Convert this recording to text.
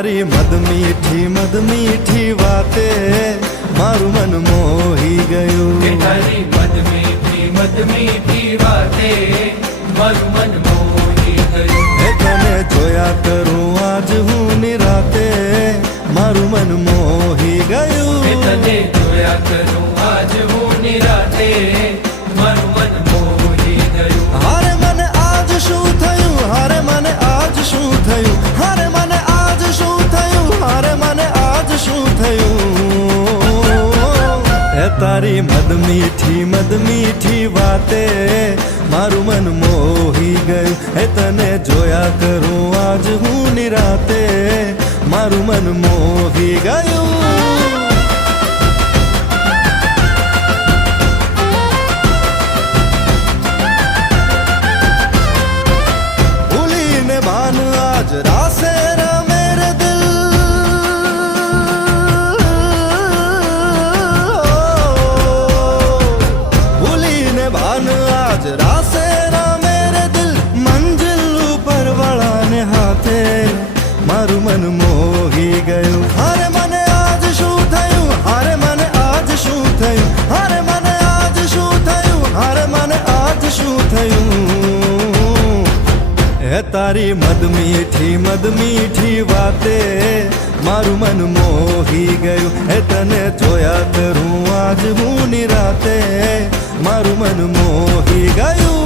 તારી મદ મીઠી વાતે મારું મન મોહી ગયું. તારી મદ મીઠી વાતે મારું મન મોહી ગયું. તને જોયા કરું આજ હું નિરાતે મારું મન મોહી ગયું. તને જોયા કરું આજ હું નિરાતે મારું મન મોહી ગયું. હારે મને આજ શું થયું, હારે મને આજ શું થયું, હારે મને આજ શું થયું, હારે મને આજ શું થયું. એ તારી મદ મીઠી વાતે મારું મન મોહી ગયું. એ તને જોયા કરું આજ હું નિરાતે મારું મન મોહી ગયું. आज रासे रमे रे दिल, भूली ने भान आज रासे रमे रे दिल. मंजिल ऊपर वाला ने हाथे मारू मन मोही गયું. हारे मने आज શું થયું, हारे मने आज શું થયું, हारे मने आज શું થયું, हारे मने आज શું થયું. એ તારી મદ મીઠી વાતે મારું મન મોહી ગયું. એ તને જોયા કરું આજ હું નિરાતે મારું મન મોહી ગયું.